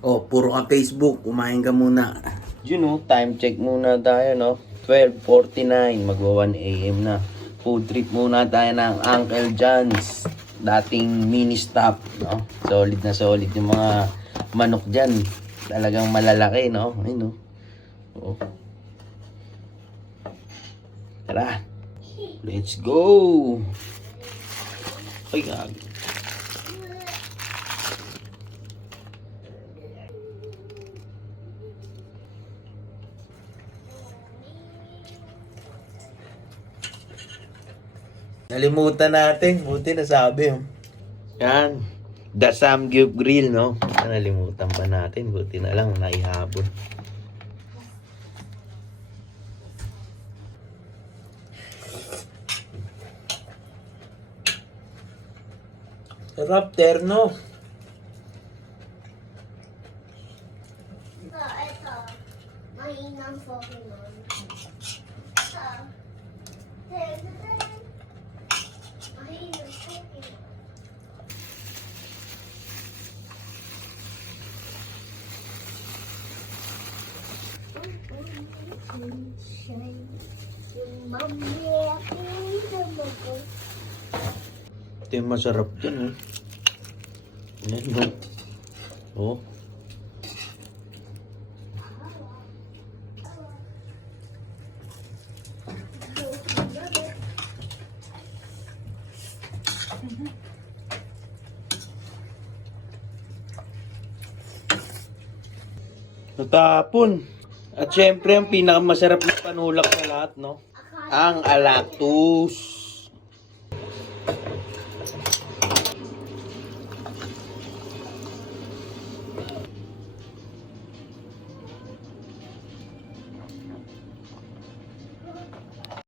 Oh, puro ka Facebook. Kumain ka muna. Yun know, time check muna tayo, no? 12:49, magwa 1 AM na. Food trip muna tayo ng Uncle John's. Dating mini stop, no? Solid na solid yung mga manok dyan. Talagang malalaki, no? Ayun, no? Oh. Tara. Let's go! Ay, gag. Nalimutan natin. Buti nasabi. Oh. Yan. The Samgyup Grill, no? Nalimutan pa natin. Buti na lang naihabol. Sarap, terno. Ito. Mainang Pokemon. Ito. Mainang Pokemon. Ito yung masarap dyan, eh. Yan, no? Oh. Natapon. At syempre, ang pinakamasarap na panulak sa lahat, no? Ang alactus.